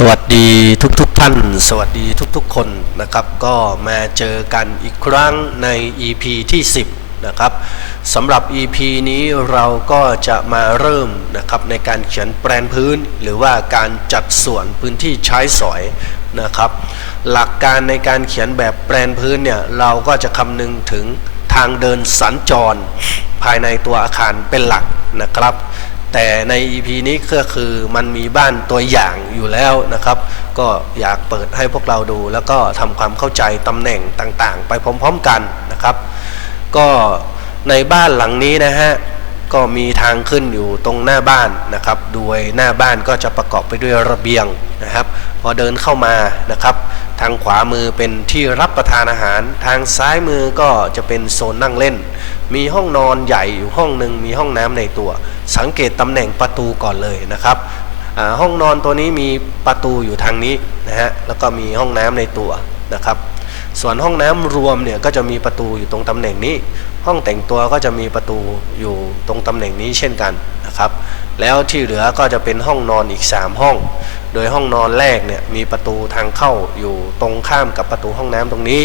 สวัสดีทุกๆทท่าน สวัสดีทุกๆคนนะครับ ก็มาเจอกันอีกครั้งใน EP ที่ 10 นะครับสำหรับ EP นี้เราก็จะมาเริ่มนะครับในการเขียนแปลนพื้น หรือว่าการจัดส่วนพื้นที่ใช้สอยนะครับ หลักการในการเขียนแบบแปลนพื้นเนี่ย เราก็จะคำนึงถึงทางเดินสัญจร ภายในตัวอาคารเป็นหลักนะครับ แต่ใน EP นี้ก็คือมันมีบ้านตัวอย่างอยู่แล้วนะครับ ก็อยากเปิดให้พวกเราดู แล้วก็ทำความเข้าใจตำแหน่งต่างๆ ไปพร้อมๆกันนะครับ ก็ในบ้านหลังนี้นะฮะก็มีทางขึ้นอยู่ตรงหน้าบ้านนะครับ โดยหน้าบ้านก็จะประกอบไปด้วยระเบียงนะครับ พอเดินเข้ามานะครับ ทางขวามือเป็นที่รับประทานอาหาร ทางซ้ายมือก็จะเป็นโซนนั่งเล่น มีห้องนอนใหญ่อยู่ห้องหนึ่งมีห้องน้ำในตัว สังเกตตำแหน่งประตูก่อนเลยนะครับห้องนอนตัวนี้มีประตูอยู่ทางนี้นะฮะแล้วก็มีห้องน้ำในตัวนะครับ ส่วนห้องน้ำรวมเนี่ยก็จะมีประตูอยู่ตรงตำแหน่งนี้ ห้องแต่งตัวก็จะมีประตูอยู่ตรงตำแหน่งนี้เช่นกันนะครับแล้วที่เหลือก็จะเป็นห้องนอนอีก 3 ห้อง โดยห้องนอนแรกเนี่ยมีประตูทางเข้าอยู่ตรงข้ามกับประตูห้องน้ำตรงนี้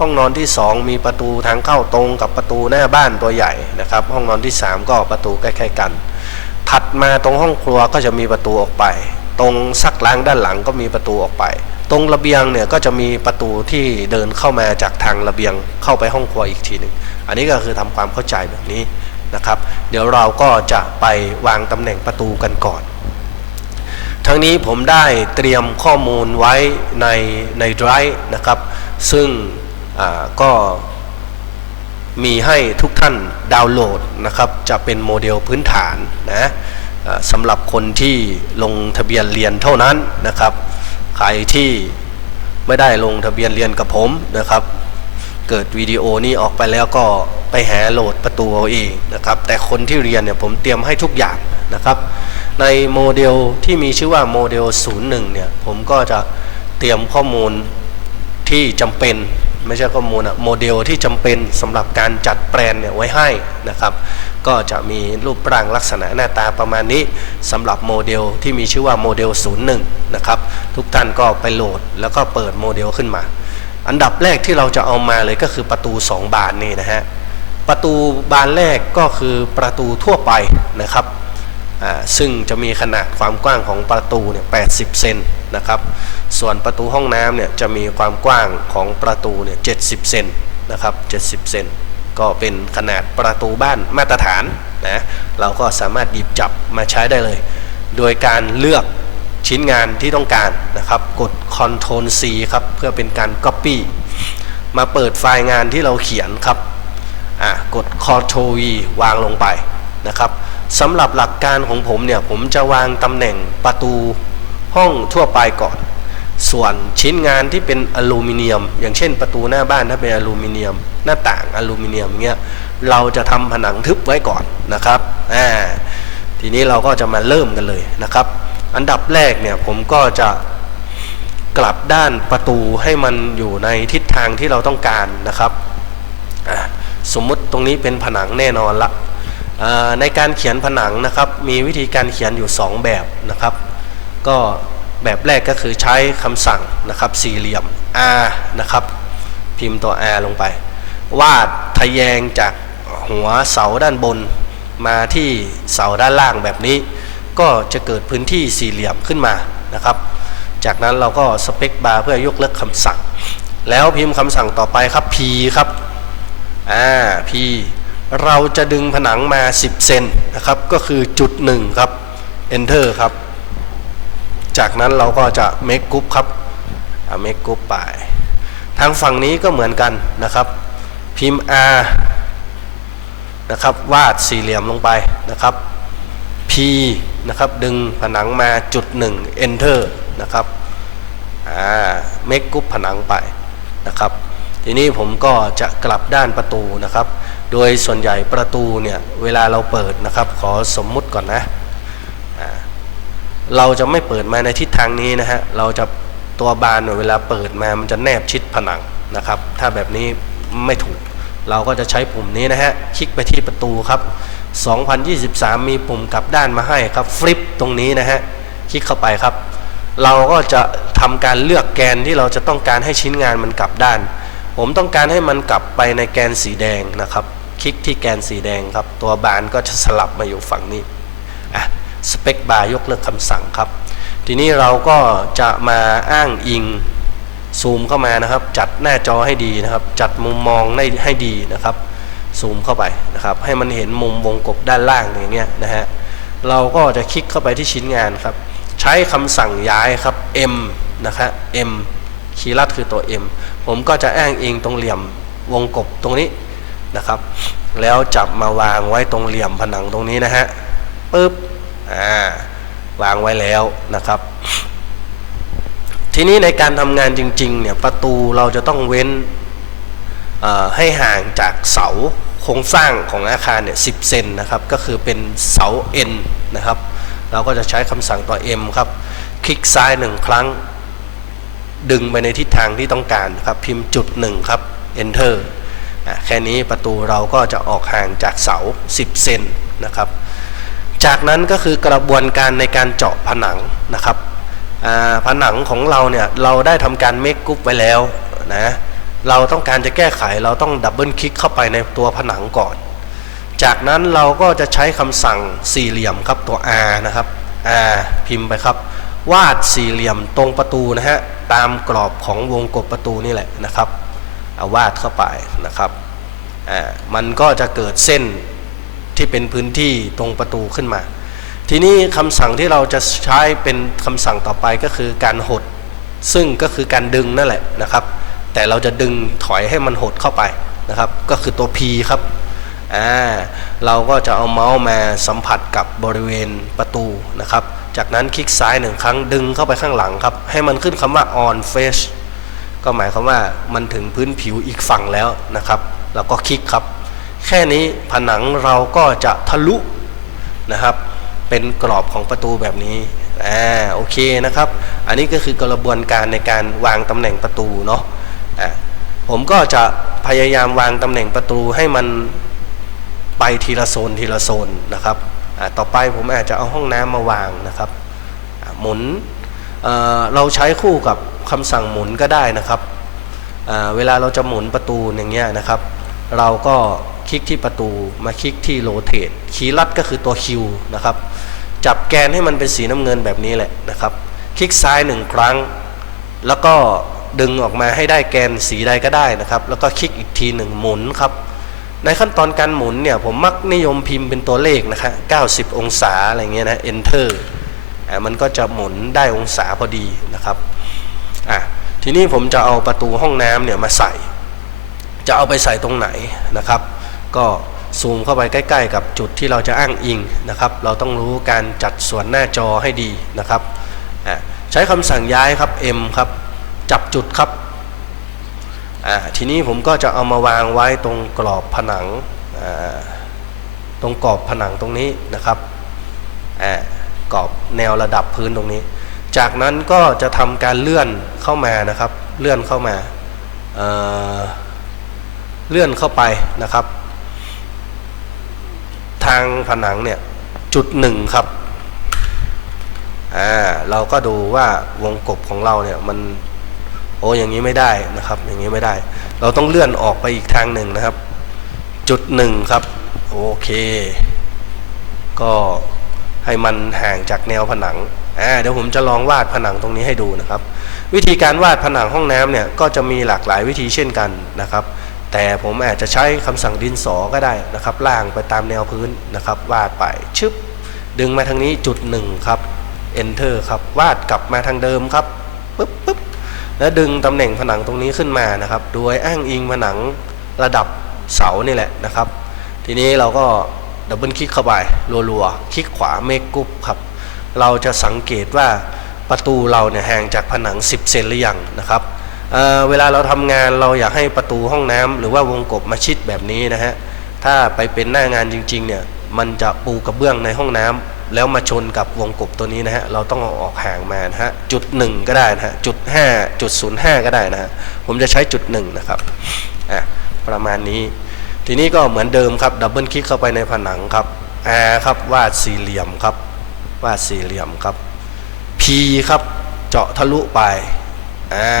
ห้องนอนที่ 2 มีประตูทางเข้าตรงกับประตูหน้าบ้านตัวใหญ่นะครับ ห้องนอนที่ 3 ก็ประตูใกล้ๆกัน ถัดมาตรงห้องครัวก็จะมีประตูออกไป ตรงซักล้างด้านหลังก็มีประตูออกไป ตรงระเบียงเนี่ยก็จะมีประตูที่เดินเข้ามาจากทางระเบียงเข้าไปห้องครัวอีกทีหนึ่งอันนี้ก็คือทำความเข้าใจแบบนี้นะครับ เดี๋ยวเราก็จะไปวางตำแหน่งประตูกันก่อนทั้งนี้ผมได้เตรียมข้อมูลไว้ในใน Drive นะครับ ซึ่ง ก็มีให้ทุกท่านดาวน์โหลดนะครับ จะเป็นโมเดลพื้นฐานนะสำหรับคนที่ลงทะเบียนเรียนเท่านั้นนะครับ ใครที่ไม่ได้ลงทะเบียนเรียนกับผมนะครับ เกิดวิดีโอนี้ออกไปแล้วก็ไปหาโหลดประตูเอาเองนะครับ แต่คนที่เรียนเนี่ยผมเตรียมให้ทุกอย่างนะครับ ในโมเดลที่มีชื่อว่าโมเดล 01 เนี่ย ผมก็จะเตรียมข้อมูลที่จำเป็น ไม่ใช่ข้อมูลอะโมเดลที่จำเป็นสำหรับการจัดแปลนเนี่ยไว้ให้นะครับ ก็จะมีรูปร่างลักษณะหน้าตาประมาณนี้สำหรับโมเดลที่มีชื่อว่าโมเดล 01 นะครับ ทุกท่านก็ไปโหลดแล้วก็เปิดโมเดลขึ้นมา อันดับแรกที่เราจะเอามาเลยก็คือประตู 2 บานนี่นะฮะประตูบานแรกก็คือประตูทั่วไปนะครับ ซึ่งจะมีขนาดความกว้างของประตูเนี่ย80เซนนะครับ ส่วนประตูห้องน้ำเนี่ยจะมีความกว้างของประตูเนี่ย70เซนนะครับ70 เซนก็เป็นขนาดประตูบ้านมาตรฐานนะเราก็สามารถหยิบจับมาใช้ได้เลย โดยการเลือกชิ้นงานที่ต้องการนะครับ กด Ctrl C ครับ เพื่อเป็นการ Copy มาเปิดไฟล์งานที่เราเขียนครับ กด Ctrl V วางลงไปนะครับ สำหรับหลักการของผมเนี่ยผมจะวางตำแหน่งประตูห้องทั่วไปก่อน ส่วนชิ้นงานที่เป็นอลูมิเนียม อย่างเช่นประตูหน้าบ้านถ้าเป็นอลูมิเนียม หน้าต่างอลูมิเนียมเงี้ยเราจะทำผนังทึบไว้ก่อนนะครับอ่าทีนี้เราก็จะมาเริ่มกันเลยนะครับ อันดับแรกเนี่ยผมก็จะกลับด้านประตูให้มันอยู่ในทิศทางที่เราต้องการนะครับ สมมุติตรงนี้เป็นผนังแน่นอนละ ในการเขียนผนังนะครับมีวิธีการเขียนอยู่ 2 แบบนะครับ ก็แบบแรกก็คือใช้คำสั่งนะครับสี่เหลี่ยม R นะครับพิมพ์ตัว R ลงไป วาดทะแยงจากหัวเสาด้านบนมาที่เสาด้านล่างแบบนี้ ก็จะเกิดพื้นที่สี่เหลี่ยมขึ้นมานะครับ จากนั้นเราก็สเปคบาร์เพื่อยกเลิกคำสั่ง แล้วพิมพ์คำสั่งต่อไปครับ P ครับอ่า P เราจะดึงผนังมา 10 เซนนะครับ ก็คือจุดหนึ่งครับ Enter ครับ จากนั้นเราก็จะ make group ครับอ่า make group ไป ทางฝั่งนี้ก็เหมือนกันนะครับ พิมพ์ R นะครับ วาดสี่เหลี่ยมลงไปนะครับ P นะครับ ดึงผนังมาจุดหนึ่ง Enter นะครับ อ่า make group ผนังไปนะครับ ทีนี้ผมก็จะกลับด้านประตูนะครับ โดยส่วนใหญ่ประตูเนี่ยเวลาเราเปิดนะครับขอสมมุติก่อนนะเราจะไม่เปิดมาในทิศทางนี้นะฮะเราจะตัวบานเวลาเปิดมามันจะแนบชิดผนังนะครับ ถ้าแบบนี้ไม่ถูก เราก็จะใช้ปุ่มนี้นะฮะคลิกไปที่ประตูครับ 2023 มีปุ่มกลับด้านมาให้ครับฟลิปตรงนี้นะฮะคลิกเข้าไปครับ เราก็จะทำการเลือกแกนที่เราจะต้องการให้ชิ้นงานมันกลับด้าน ผมต้องการให้มันกลับไปในแกนสีแดงนะครับ คลิกที่แกนสีแดงครับ ตัวบานก็จะสลับมาอยู่ฝั่งนี้อะสเปคบาร์ยกเลิกคำสั่งครับ ทีนี้เราก็จะมาอ้างอิงซูมเข้ามานะครับ จัดหน้าจอให้ดีนะครับ จัดมุมมองให้ให้ดีนะครับ ซูมเข้าไปนะครับ ให้มันเห็นมุมวงกบด้านล่างอย่างเงี้ยนะฮะเราก็จะคลิกเข้าไปที่ชิ้นงานครับ ใช้คำสั่งย้ายครับ M นะครับ M คีย์ลัดคือตัว M ผมก็จะอ้างอิงตรงเหลี่ยมวงกบตรงนี้ นะครับ แล้วจับมาวางไว้ตรงเหลี่ยมผนังตรงนี้นะฮะปึ๊บอ่าวางไว้แล้วนะครับ ทีนี้ในการทำงานจริงๆเนี่ยประตูเราจะต้องเว้นให้ห่างจากเสาโครงสร้างของอาคารเนี่ย10เซนนะครับ ก็คือเป็นเสา N นะครับ เราก็จะใช้คำสั่งตัว M ครับ คลิกซ้ายหนึ่งครั้ง ดึงไปในทิศทางที่ต้องการครับ พิมพ์จุดหนึ่งครับ Enter แค่นี้ประตูเราก็จะออกห่างจากเสา 10 เซนนะครับ จากนั้นก็คือกระบวนการในการเจาะผนังนะครับผนังของเราเนี่ยเราได้ทำการเมคกรุ๊ปไว้แล้วนะเราต้องการจะแก้ไขเราต้องดับเบิลคลิกเข้าไปในตัวผนังก่อน จากนั้นเราก็จะใช้คำสั่งสี่เหลี่ยมครับตัว R นะครับ R พิมพ์ไปครับ วาดสี่เหลี่ยมตรงประตูนะฮะตามกรอบของวงกบประตูนี่แหละนะครับ เอาวาดเข้าไปนะครับอ่ามันก็จะเกิดเส้นที่เป็นพื้นที่ตรงประตูขึ้นมา ทีนี้คำสั่งที่เราจะใช้เป็นคำสั่งต่อไปก็คือการหด ซึ่งก็คือการดึงนั่นแหละนะครับ แต่เราจะดึงถอยให้มันหดเข้าไปนะครับ ก็คือตัว P ครับอ่าเราก็จะเอาเมาส์มาสัมผัสกับบริเวณประตูนะครับ จากนั้นคลิกซ้ายหนึ่งครั้งดึงเข้าไปข้างหลังครับ ให้มันขึ้นคำว่า on face ก็หมายความว่ามันถึงพื้นผิวอีกฝั่งแล้วนะครับแล้วก็คลิกครับ แค่นี้ผนังเราก็จะทะลุนะครับ เป็นกรอบของประตูแบบนี้อ่าโอเคนะครับ อันนี้ก็คือกระบวนการในการวางตำแหน่งประตูเนาะอ่าผมก็จะพยายามวางตำแหน่งประตูให้มันไปทีละโซนทีละโซนนะครับอ่าต่อไปผมอาจจะเอาห้องน้ำมาวางนะครับ หมุนเอ่อเราใช้คู่กับ คำสั่งหมุนก็ได้นะครับ เวลาเราจะหมุนประตูอย่างเงี้ยนะครับ เราก็คลิกที่ประตูมาคลิกที่โรเตทคีย์ลัดก็คือตัว Q นะครับ จับแกนให้มันเป็นสีน้ำเงินแบบนี้แหละนะครับ คลิกซ้ายหนึ่งครั้ง แล้วก็ดึงออกมาให้ได้แกนสีใดก็ได้นะครับ แล้วก็คลิกอีกทีหนึ่งหมุนครับ ในขั้นตอนการหมุนเนี่ยผมมักนิยมพิมพ์เป็นตัวเลขนะครับ90 องศาอะไรเงี้ยนะ enter มันก็จะหมุนได้องศาพอดีนะครับ ทีนี้ผมจะเอาประตูห้องน้ำเนี่ยมาใส่ จะเอาไปใส่ตรงไหนนะครับ ก็ซูมเข้าไปใกล้ ๆ กับจุดที่เราจะอ้างอิงนะครับ เราต้องรู้การจัดส่วนหน้าจอให้ดีนะครับ ใช้คำสั่งย้ายครับ M ครับ จับจุดครับ ทีนี้ผมก็จะเอามาวางไว้ตรงกรอบผนัง ตรงกรอบผนังตรงนี้นะครับกรอบแนวระดับพื้นตรงนี้ จากนั้นก็จะทำการเลื่อนเข้ามานะครับ เลื่อนเข้ามาเเลื่อนเข้าไปนะครับ ทางผนังเนี่ยจุดหนึ่งครับอ่าเราก็ดูว่าวงกบของเราเนี่ยมันโอ้อย่างนี้ไม่ได้นะครับ อย่างนี้ไม่ได้ เราต้องเลื่อนออกไปอีกทางหนึ่งนะครับ จุดหนึ่งครับ โอเค ก็ให้มันห่างจากแนวผนัง เดี๋ยวผมจะลองวาดผนังตรงนี้ให้ดูนะครับ วิธีการวาดผนังห้องน้ำเนี่ยก็จะมีหลากหลายวิธีเช่นกันนะครับ แต่ผมอาจจะใช้คำสั่งดินสอก็ได้นะครับล่างไปตามแนวพื้นนะครับ วาดไปชึบดึงมาทางนี้จุดหนึ่งครับ enter ครับวาดกลับมาทางเดิมครับปึ๊บปึ๊บแล้วดึงตำแหน่งผนังตรงนี้ขึ้นมานะครับ โดยอ้างอิงผนังระดับเสานี่แหละนะครับ ทีนี้เราก็ดับเบิลคลิกเข้าไปรัวๆคลิกขวาเมกกุ๊บครับ เราจะสังเกตว่าประตูเราเนี่ยห่างจากผนัง 10 เซนหรือยังนะครับเเวลาเราทำงานเราอยากให้ประตูห้องน้ำหรือว่าวงกบมาชิดแบบนี้นะฮะถ้าไปเป็นหน้างานจริงๆเนี่ยมันจะปูกระเบื้องในห้องน้ำแล้วมาชนกับวงกบตัวนี้นะฮะเราต้องเอาออกห่างมานะฮะจุดหนึ่งก็ได้นะฮะจุดห้าจุดศูนย์ห้าก็ได้นะฮะผมจะใช้จุดหนึ่งนะครับอะประมาณนี้ ทีนี้ก็เหมือนเดิมครับดับเบิลคลิกเข้าไปในผนังครับ R ครับวาดสี่เหลี่ยมครับ วาดสี่เหลี่ยมครับ P ครับเจาะทะลุไปอ่า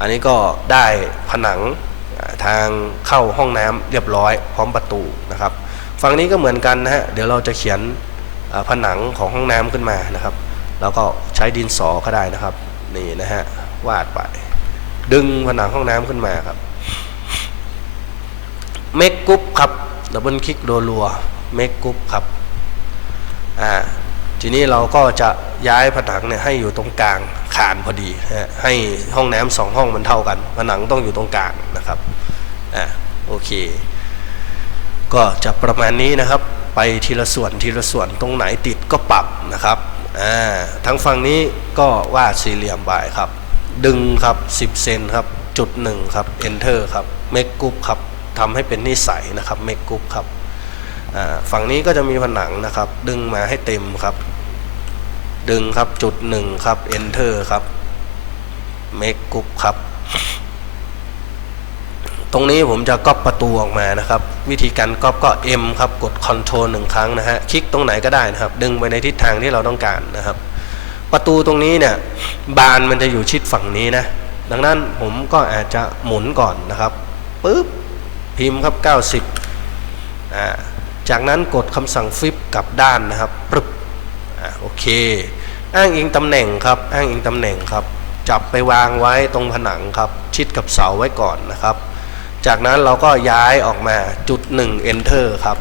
อันนี้ก็ได้ผนังทางเข้าห้องน้ำเรียบร้อย พร้อมประตูนะครับ ฝั่งนี้ก็เหมือนกันนะฮะเดี๋ยวเราจะเขียนผนังของห้องน้ำขึ้นมานะครับ แล้วก็ใช้ดินสอก็ได้นะครับนี่นะฮะวาดไป ดึงผนังห้องน้ำขึ้นมาครับเมกกุ๊ปครับดับเบิลคลิกรัวๆเมกกุ๊ปครับ อ่าทีนี้เราก็จะย้ายผนังเนี่ยให้อยู่ตรงกลางคานพอดีให้ห้องน้ำสองห้องมันเท่ากัน ผนังต้องอยู่ตรงกลางนะครับอ่าโอเค ก็จะประมาณนี้นะครับ ไปทีละส่วนทีละส่วนตรงไหนติดก็ปรับนะครับอ่าทั้งฝั่งนี้ก็วาดสี่เหลี่ยมไปครับ ดึงครับ 10 เซนครับจุดหนึ่งครับ enter ครับเมกกุ๊ปครับทำให้เป็นนิสัยนะครับเมกกุ๊ปครับ ฝั่งนี้ก็จะมีผนังนะครับ ดึงมาให้เต็มครับ ดึงครับจุดหนึ่งครับ enter ครับเมกกุ๊ปครับ ตรงนี้ผมจะก๊อปประตูออกมานะครับ วิธีการก๊อปก็ M ครับ กด Ctrl หนึ่งครั้งนะฮะ คลิกตรงไหนก็ได้นะครับ ดึงไปในทิศทางที่เราต้องการนะครับ ประตูตรงนี้เนี่ย บานมันจะอยู่ชิดฝั่งนี้นะ ดังนั้นผมก็อาจจะหมุนก่อนนะครับปึ๊บพิมพ์ครับ 90อ่า จากนั้นกดคำสั่งฟลิปกลับด้านนะครับปึ๊บอ่าโอเค อ้างอิงตำแหน่งครับ อ้างอิงตำแหน่งครับ จับไปวางไว้ตรงผนังครับ ชิดกับเสาไว้ก่อนนะครับ จากนั้นเราก็ย้ายออกมาจุด 1 enter ครับ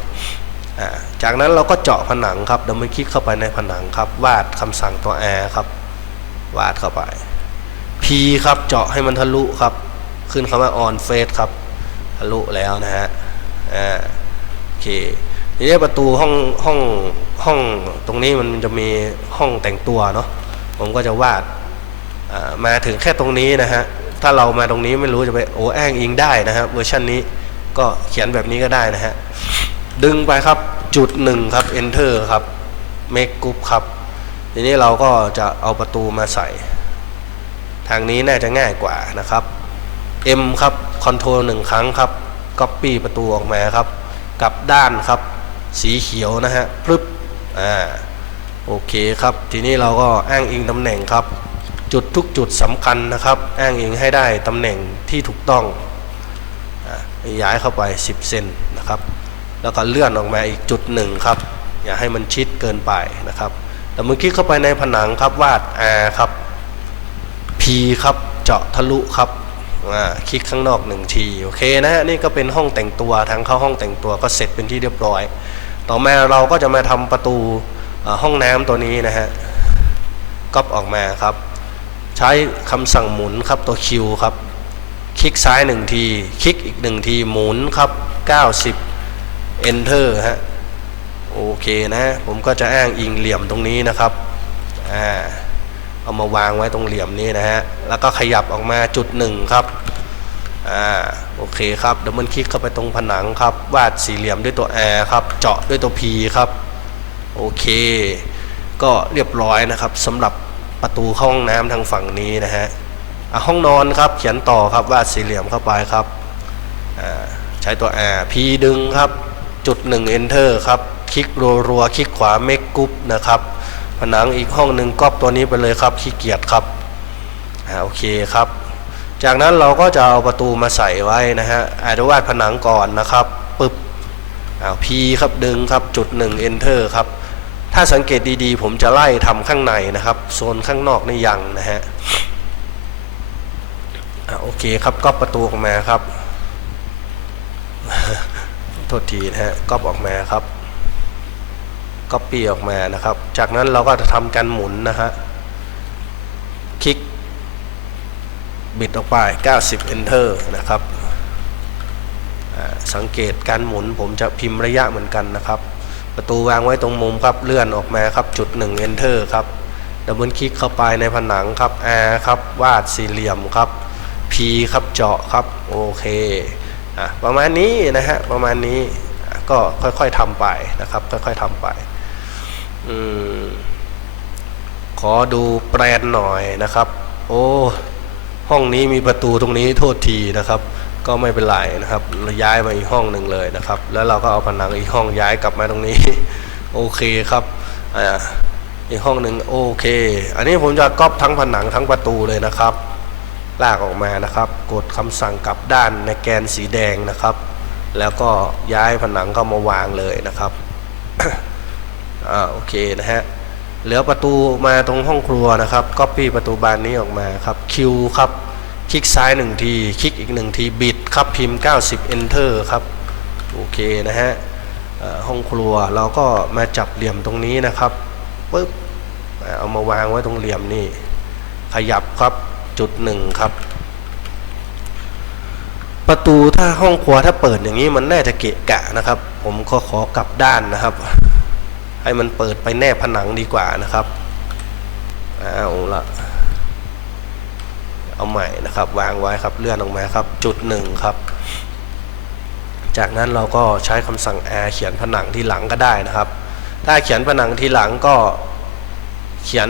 จากนั้นเราก็เจาะผนังครับดับเบิลคลิกเข้าไปในผนังครับ วาดคำสั่งตัว R ครับ วาดเข้าไป P ครับเจาะให้มันทะลุครับ ขึ้นคำว่า on face ครับ ทะลุแล้วนะฮะอ่าโอเค ทีนี้ประตูห้องห้องห้องตรงนี้มันจะมีห้องแต่งตัวเนาะผมก็จะวาดมาถึงแค่ตรงนี้นะฮะถ้าเรามาตรงนี้ไม่รู้จะไปโอ้อ้งอิงได้นะครับเวอร์ชันนี้ก็เขียนแบบนี้ก็ได้นะฮะดึงไปครับจุดหนึ่งครับ enter ครับ make group ครับ ทีนี้เราก็จะเอาประตูมาใส่ ทางนี้น่าจะง่ายกว่านะครับ M ครับ Ctrl หนึ่งครั้งครับ Copy ประตูออกมาครับ กลับด้านครับ สีเขียวนะฮะพรึบอ่าโอเคครับ ทีนี้เราก็อ้างอิงตำแหน่งครับ จุดทุกจุดสำคัญนะครับ อ้างอิงให้ได้ตำแหน่งที่ถูกต้องอย้ายเข้าไป 10 เซนนะครับ แล้วก็เลื่อนออกมาอีกจุดหนึ่งครับ อย่าให้มันชิดเกินไปนะครับ แต่เมื่อคลิกเข้าไปในผนังครับวาด R ครับ P ครับเจาะทะลุครับอ่าคลิกข้างนอกหนึ่งทีโอเคนะฮะนี่ก็เป็นห้องแต่งตัวทางเข้าห้องแต่งตัวก็เสร็จเป็นที่เรียบร้อย ต่อมาเราก็จะมาทำประตูห้องน้ำตัวนี้นะฮะก๊อปออกมาครับ ใช้คำสั่งหมุนครับตัว Q ครับ คลิกซ้ายหนึ่งที คลิกอีกหนึ่งทีหมุนครับ 90 Enter ฮะโอเคนะผมก็จะอ้างอิงเหลี่ยมตรงนี้นะครับอ่าเอามาวางไว้ตรงเหลี่ยมนี้นะฮะแล้วก็ขยับออกมาจุดหนึ่งครับ อ่าโอเคครับเดี๋ยวมันคลิกเข้าไปตรงผนังครับ วาดสี่เหลี่ยมด้วยตัว R ครับ เจาะด้วยตัว P ครับ โอเค ก็เรียบร้อยนะครับสำหรับประตูห้องน้ำทางฝั่งนี้นะฮะอะห้องนอนครับ เขียนต่อครับ วาดสี่เหลี่ยมเข้าไปครับอ่าใช้ตัว R P ดึงครับ จุดหนึ่ง enter ครับ คลิกรัวๆ คลิกขวา make group นะครับ ผนังอีกห้องหนึ่งก๊อปตัวนี้ไปเลยครับ ขี้เกียจครับอ่าโอเคครับ จากนั้นเราก็จะเอาประตูมาใส่ไว้นะฮะอาจจะวาผนังก่อนนะครับปึ๊บอ่า P ครับดึงครับจุดหนึ่ง enter ครับ ถ้าสังเกตดีๆ ผมจะไล่ทำข้างในนะครับ โซนข้างนอกนี่ยังนะฮะอ่าโอเคครับก๊อปประตูออกมาครับ โทษทีนะฮะก๊อปออกมาครับก๊อปปี้ออกมานะครับ จากนั้นเราก็จะทำการหมุนนะฮะคลิก บิดออกไป 90 enter นะครับ สังเกตการหมุนผมจะพิมพ์ระยะเหมือนกันนะครับ ประตูวางไว้ตรงมุมครับเลื่อนออกมาครับจุด 1 enter ครับดับเบิลคลิกเข้าไปในผนังครับ R ครับวาดสี่เหลี่ยมครับ P ครับเจาะครับโอเคอประมาณนี้นะฮะประมาณนี้ก็ค่อยๆทำไปนะครับ ค่อยๆทำไปอขอดูแปลนหน่อยนะครับ โอ้ ห้องนี้มีประตูตรงนี้โทษทีนะครับ ก็ไม่เป็นไรนะครับย้ายมาอีกห้องหนึ่งเลยนะครับ แล้วเราก็เอาผนังอีกห้องย้ายกลับมาตรงนี้ โอเคครับอ่าอีกห้องหนึ่งโอเค อันนี้ผมจะก๊อปทั้งผนังทั้งประตูเลยนะครับ ลากออกมานะครับ กดคำสั่งกลับด้านในแกนสีแดงนะครับ แล้วก็ย้ายผนังเข้ามาวางเลยนะครับอ่าโอเคนะฮะ เหลือประตูมาตรงห้องครัวนะครับก็ปี้ประตูบานนี้ออกมาครับคิวครับ คลิกซ้ายหนึ่งที คลิกอีกหนึ่งทีบิดครับพิมพ์ 90 enter ครับ โอเคนะฮะห้องครัวเราก็มาจับเหลี่ยมตรงนี้นะครับปึ๊บเอามาวางไว้ตรงเหลี่ยมนี่ ขยับครับจุดหนึ่งครับ ประตูถ้าห้องครัวถ้าเปิดอย่างนี้มันน่าจะเกะกะนะครับ ผมก็ขอกลับด้านนะครับ ให้มันเปิดไปแนบผนังดีกว่านะครับเอาละเอาใหม่นะครับวางไว้ครับเลื่อนออกมาครับจุดหนึ่งครับ จากนั้นเราก็ใช้คำสั่ง R เขียนผนังที่หลังก็ได้นะครับ ถ้าเขียนผนังที่หลังก็เขียน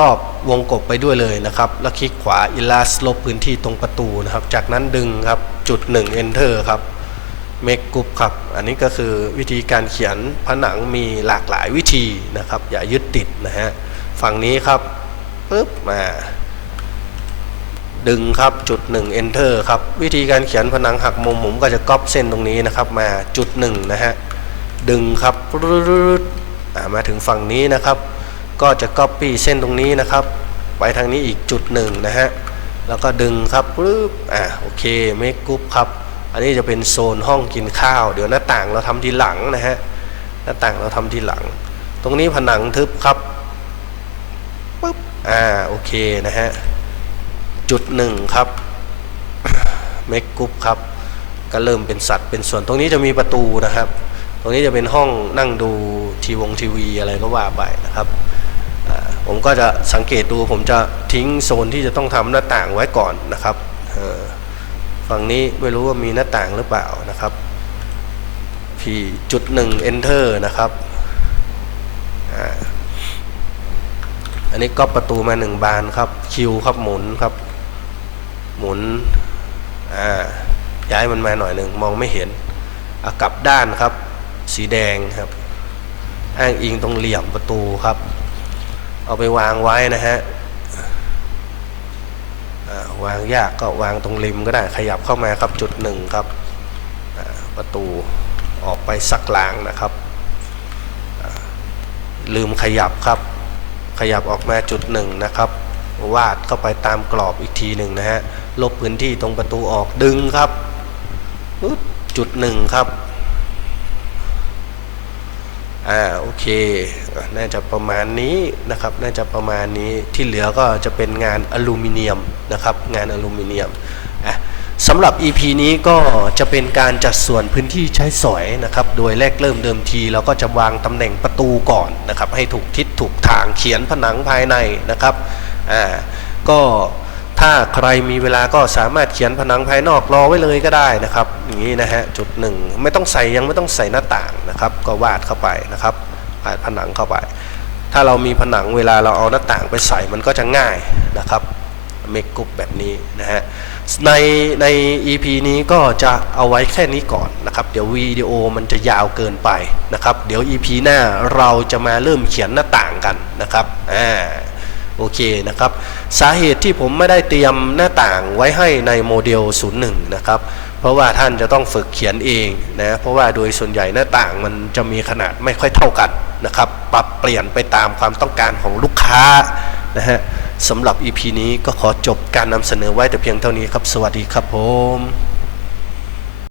รอบวงกบไปด้วยเลยนะครับ แล้วคลิกขวา Illus ลบพื้นที่ตรงประตูนะครับ จากนั้นดึงครับจุดหนึ่ง Enter ครับ เมกกรุ๊ปครับ อันนี้ก็คือวิธีการเขียนผนังมีหลากหลายวิธีนะครับ อย่ายึดติดนะฮะ ฝั่งนี้ครับปึ๊บมาดึงครับจุด 1 enter ครับ วิธีการเขียนผนังหักมุมผมก็จะก๊อปเส้นตรงนี้นะครับ มาจุด1นะฮะดึงครับรึดๆอ่ามาถึงฝั่งนี้นะครับ ก็จะก๊อปปี้เส้นตรงนี้นะครับ ไปทางนี้อีกจุดหนึ่งนะฮะแล้วก็ดึงครับปึ๊บอ่าโอเคเมกกรุ๊ปครับ อันนี้จะเป็นโซนห้องกินข้าว เดี๋ยวหน้าต่างเราทำทีหลังนะฮะหน้าต่างเราทำทีหลัง ตรงนี้ผนังทึบครับปึ๊บอ่าโอเคนะฮะจุดหนึ่งครับเมกกรุ๊ปครับก็เริ่มเป็นสัตว์เป็นส่วนตรงนี้จะมีประตูนะครับ ตรงนี้จะเป็นห้องนั่งดูทีวงทีวีอะไรก็ว่าไปนะครับผมก็จะสังเกตดูผมจะทิ้งโซนที่จะต้องทำหน้าต่างไว้ก่อนนะครับเออ ฝั่งนี้ไม่รู้ว่ามีหน้าต่างหรือเปล่านะครับพี่จุดหนึ่ง enter นะครับอันนี้ก็ประตูมาหนึ่งบานครับ คิวครับหมุนครับ หมุนอ่าย้ายมันมาหน่อยหนึ่งมองไม่เห็นกลับด้านครับ สีแดงครับ อ้างอิงตรงเหลี่ยมประตูครับ เอาไปวางไว้นะฮะ วางยากก็วางตรงริมก็ได้ขยับเข้ามาครับจุดหนึ่งครับประตูออกไปสักลางนะครับ ลืมขยับครับ ขยับออกมาจุดหนึ่งนะครับ วาดเข้าไปตามกรอบอีกทีหนึ่งนะฮะลบพื้นที่ตรงประตูออกดึงครับจุดหนึ่งครับ อ่าโอเค น่าจะประมาณนี้นะครับ น่าจะประมาณนี้ที่เหลือก็จะเป็นงานอลูมิเนียมนะครับ งานอลูมิเนียมอะสำหรับ EP นี้ก็จะเป็นการจัดส่วนพื้นที่ใช้สอยนะครับ โดยแรกเริ่มเดิมทีเราก็จะวางตำแหน่งประตูก่อนนะครับ ให้ถูกทิศถูกทางเขียนผนังภายในนะครับ อ่า ก็ ถ้าใครมีเวลาก็สามารถเขียนผนังภายนอกรอไว้เลยก็ได้นะครับอย่างนี้นะฮะจุดหนึ่งไม่ต้องใส่ยังไม่ต้องใส่หน้าต่างนะครับ ก็วาดเข้าไปนะครับวาดผนังเข้าไป ถ้าเรามีผนังเวลาเราเอาหน้าต่างไปใส่มันก็จะง่ายนะครับเมกกรุ๊ปแบบนี้นะฮะในใน EP นี้ก็จะเอาไว้แค่นี้ก่อนนะครับเดี๋ยววิดีโอมันจะยาวเกินไปนะครับ เดี๋ยว EP หน้าเราจะมาเริ่มเขียนหน้าต่างกันนะครับอ่า โอเคนะครับ สาเหตุที่ผมไม่ได้เตรียมหน้าต่างไว้ให้ในโมเดล 01 นะครับ เพราะว่าท่านจะต้องฝึกเขียนเองนะ เพราะว่าโดยส่วนใหญ่หน้าต่างมันจะมีขนาดไม่ค่อยเท่ากันนะครับ ปรับเปลี่ยนไปตามความต้องการของลูกค้านะฮะสำหรับ EP นี้ก็ขอจบการนำเสนอไว้แต่เพียงเท่านี้ครับ สวัสดีครับผม